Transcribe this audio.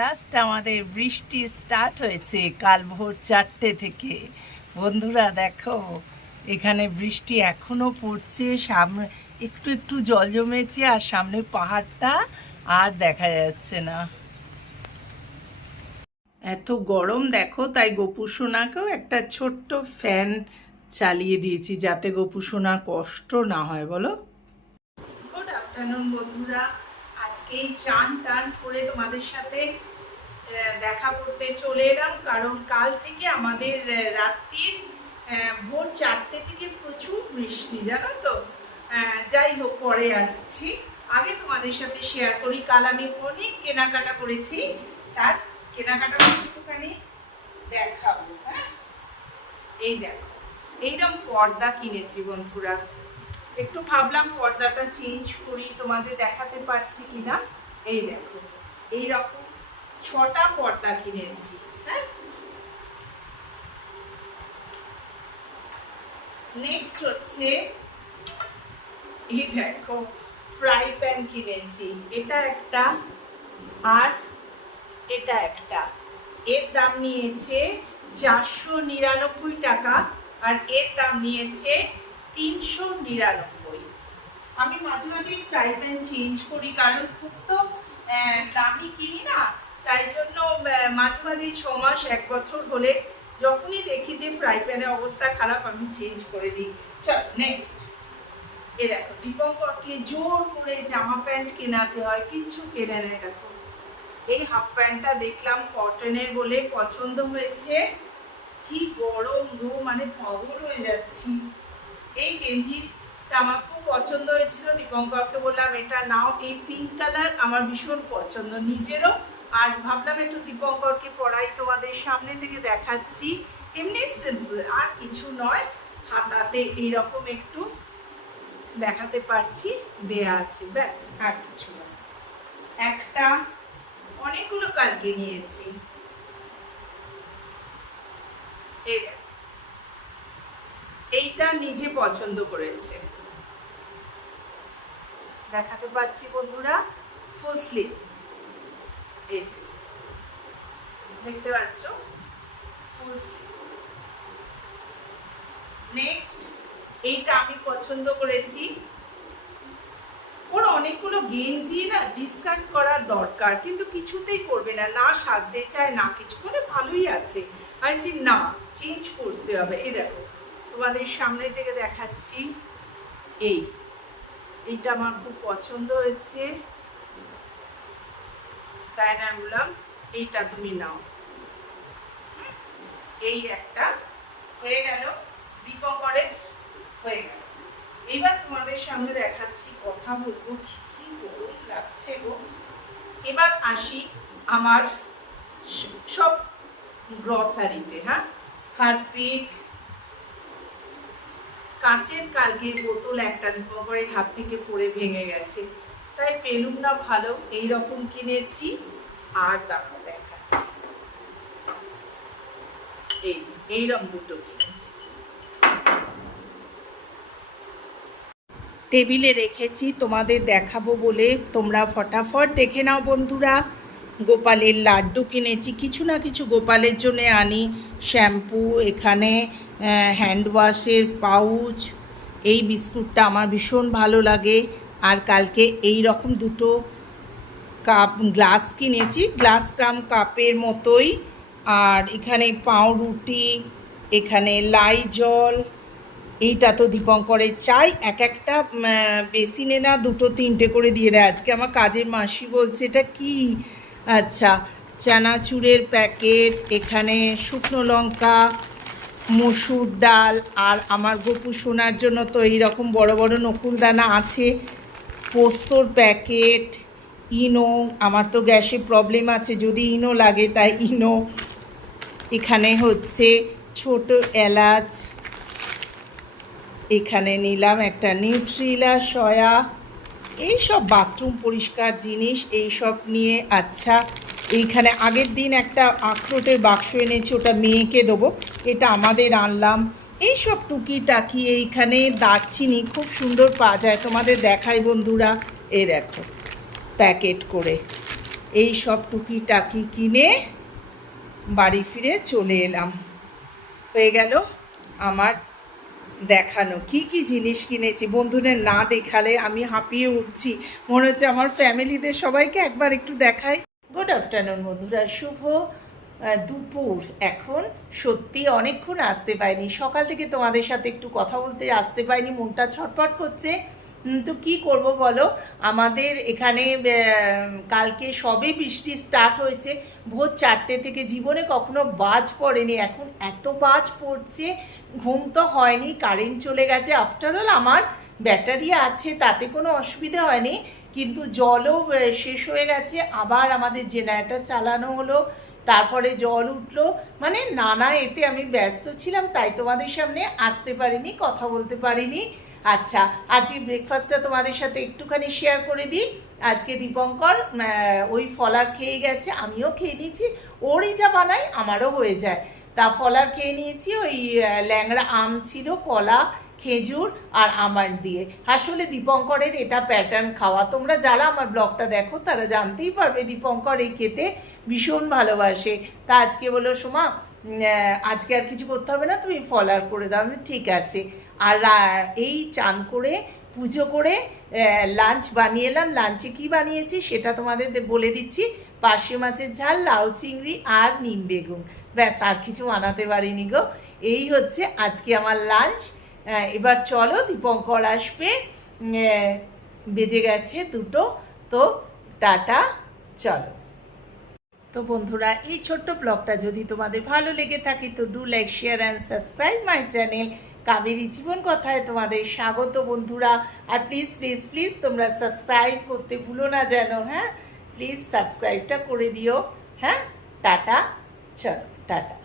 Last আমাদের বৃষ্টি start হয়েছে, কাল ভোর চারটে থেকে। বন্ধুরা দেখো, এখানে বৃষ্টি এখনও পড়ছে, সামনে একটু একটু জল জমেছে আর সামনে পাহাড়টা আর দেখা যাচ্ছে না। এত গরম দেখো, তাই গোপু সোনাকেও একটা ছোট্ট ফ্যান চালিয়ে দিয়েছি যাতে গোপু সোনার কষ্ট না হয়, বলো। গুড আফটারনুন বন্ধুরা। আজকে চান টান করে তোমাদের সাথে দেখা করতে চলে এলাম। কারণ কাল থেকে আমাদের রাত্রির ভোর চারটে থেকে প্রচুর বৃষ্টি, জানো তো? যাই হোক, পরে আসছি। আগে তোমাদের সাথে শেয়ার করি। কাল আমি অনেক কেনাকাটা করেছি। তার কেনাকাটা একটুখানি দেখাবো হ্যাঁ? এই দেখো, এইরকম পর্দা কিনেছি বন্ধুরা। একটু ভাবলাম পর্দাটা চেঞ্জ করি, তোমাদের দেখাতে পারছি কিনা। এই দেখো এই রকম ছটা পর্দা কিনেছি হ্যাঁ? নেক্সট হচ্ছে, এই দেখো ফ্রাই প্যান কিনেছি। এটা একটা আর এটা একটা। এর দাম নিয়েছে চারশো নিরানব্বই টাকা আর এর দাম নিয়েছে তিনশো নিরানব্বই। আমি মাঝে মাঝে ফ্রাই প্যান চেঞ্জ করি, কারণ খুব তো দামি কিনি না, তাই জন্য মাঝে মাঝে ছ মাস, এক বছর হলে যখনই দেখি যে ফ্রাই প্যানের অবস্থা খারাপ, আমি চেঞ্জ করে দিই। চল নেক্সট এ দেখো, দীপঙ্করকে জোর করে জামা প্যান্ট কেনাতে হয়, কিচ্ছু কেনে নেয় দেখো। এই হাফ প্যান্টটা দেখলাম কটনের বলে পছন্দ হয়েছে। কি গরম গো মানে পাগল হয়ে যাচ্ছি। এই গেঞ্জিটা আমার খুব পছন্দ হয়েছিল, দীপঙ্করকে বললাম, এটা নাও। এই পিঙ্ক কালার আমার ভীষণ পছন্দ, নিজেরও। আর ভাবলাম একটু দীপঙ্করকে পড়াই তোমাদের সামনে থেকে দেখাচ্ছি। এমনি সিম্পল আর কিছু নয়। হাতাতে এইরকম একটু দেখাতে পারছি, দেয়া আছে, ব্যাস, আর কিছু না একটা অনেকগুলো কালকে নিয়েছি এই দেখ। এইটা নিজে পছন্দ করেছে। দেখাতে পাচ্ছি বন্ধুরা ফুল যে, দেখতে পাচ্ছ? ফুল নেক্সট এইটা আমি পছন্দ করেছি। ওর অনেকগুলো গেঞ্জি না ডিসকাউন্ট করার দরকার, কিন্তু কিছুতেই করবে না না সাজতে চায়, না কিছু করে ভালোই আছে। আমি না চেঞ্জ করতে হবে। এই দেখো তোমাদের সামনে থেকে দেখাচ্ছি। এই, এইটা আমার খুব পছন্দ হয়েছে। তাই না বললাম এইটা তুমি নাও। এই একটা হয়ে গেল দীপকরের হয়ে গেল। এবার তোমাদের সামনে দেখাচ্ছি, কথা বলব, কি কি গরম লাগছে গো। এবার আসি আমার সব গ্রসারিতে হ্যাঁ? হারপিক কাঁচের কালকের বোতল একটা দীপকরের হাত থেকে পড়ে ভেঙে গেছে। তাই পেলুম না ভালো এই রকম কিনেছি, আর দেখো দেখাচ্ছি। এই এইরকম দুটো কিনেছি। টেবিলে রেখেছি, তোমাদের দেখাবো বলে তোমরা ফটাফট দেখে নাও বন্ধুরা। গোপালের লাড্ডু কিনেছি, কিছু না কিছু গোপালের জন্য আনি। শ্যাম্পু, এখানে হ্যান্ড ওয়াশের পাউচ এই বিস্কুটটা আমার ভীষণ ভালো লাগে। আর কালকে এই রকম দুটো কাপ গ্লাস কিনেছি গ্লাস কাম কাপের মতোই। আর এখানে পাউরুটি, এখানে লাই জল, এইটা তো দীপঙ্করের চাই। এক একটা বেসিনে না দুটো তিনটে করে দিয়ে দেয়। আজকে আমার কাজের মাসি বলছে, এটা কি আচ্ছা চানাচুরের প্যাকেট, এখানে শুকনো লঙ্কা, মসুর ডাল, আর আমার গপু সোনার জন্য তো এই রকম বড় বড় নকুলদানা আছে। পোস্তর প্যাকেট, ইনো, আমার তো গ্যাসে প্রবলেম আছে, যদি ইনো লাগে তাই ইনো। এখানে হচ্ছে ছোট এলাচ, এখানে নিলাম একটা নিউট্রিলা সয়া এইসব বাথরুম পরিষ্কার জিনিস, এই সব নিয়ে আচ্ছা এইখানে আগের দিন একটা আখরোটের বাক্স এনেছি, ওটা মেয়েকে দেবো, এটা আমাদের আনলাম। এইসব টুকিটাকি, এইখানে দারচিনি খুব সুন্দর পাওয়া যায়। তোমাদের দেখাই বন্ধুরা এই দেখো, প্যাকেট করে। এই সব টুকিটাকি কিনে বাড়ি ফিরে চলে এলাম। হয়ে গেল আমার দেখানো। কি কি জিনিস কিনেছি? বন্ধুদের না দেখালে আমি হাঁপিয়ে উঠছি। মনে হচ্ছে আমার ফ্যামিলিদের সবাইকে একবার একটু দেখাই। গুড আফটারনুন বন্ধুরা। শুভ দুপুর। এখন সত্যি অনেকক্ষণ আসতে পাইনি সকাল থেকে তোমাদের সাথে একটু কথা বলতে আসতে পাইনি মনটা ছটপট করছে। তো কি করব বলো? আমাদের এখানে কালকে সবে বৃষ্টি স্টার্ট হয়েছে। ভোর চারটে থেকে জীবনে কখনো বাজ পড়েনি। এখন এত বাজ পড়ছে, ঘুম তো হয়নি কারেন্ট চলে গেছে। আফটারঅল আমার ব্যাটারি আছে, তাতে কোনো অসুবিধা হয়নি। কিন্তু জলও শেষ হয়ে গেছে। আবার আমাদের জেনারেটার চালানো হলো, তারপরে জল উঠল। মানে নানা এতে আমি ব্যস্ত ছিলাম, তাই তোমাদের সামনে আসতে পারিনি, কথা বলতে পারিনি। আচ্ছা আজকে ব্রেকফাস্টটা তোমাদের সাথে একটুখানি শেয়ার করে দিই। আজকে দীপঙ্কর ওই ফলার খেয়ে গেছে, আমিও খেয়ে নিয়েছি, ওরই যা বানাই, আমারও হয়ে যায়। তা ফলার খেয়ে নিয়েছি, ওই ল্যাংড়া আম ছিল, কলা, খেজুর আর আমার দিয়ে। আসলে দীপঙ্করের এটা প্যাটার্ন খাওয়া। তোমরা যারা আমার ব্লগটা দেখো, তারা জানতেই পারবে দীপঙ্কর এই খেতে ভীষণ ভালোবাসে। তা আজকে বলো সোমা আজকে আর কিছু করতে হবে না, তুমি ফলার করে দাও ঠিক আছে। আর এই চান করে, পুজো করে লাঞ্চ বানিয়ে এলাম। লাঞ্চে কি বানিয়েছি সেটা তোমাদের বলে দিচ্ছি। পার্শে মাছের ঝাল, লাউ চিংড়ি আর নিম বেগুন। ব্যাস, আর কিছু বানাতে পারিনি গো। এই হচ্ছে আজকে আমার লাঞ্চ এবার চলো, দীপঙ্কর আসবে। বেজে গেছে দুটো। তো টাটা, চলো। তো বন্ধুরা, এই ছোট্ট ব্লগটা যদি তোমাদের ভালো লেগে থাকে, তো do like share and subscribe my channel Kaberi জীবন কথায় তোমাদের স্বাগত বন্ধুরা। আর প্লিজ প্লিজ প্লিজ তোমরা সাবস্ক্রাইব করতে ভুলো না যেন হ্যাঁ? প্লিজ সাবস্ক্রাইবটা করে দিও হ্যাঁ? টাটা, চলো, টাটা।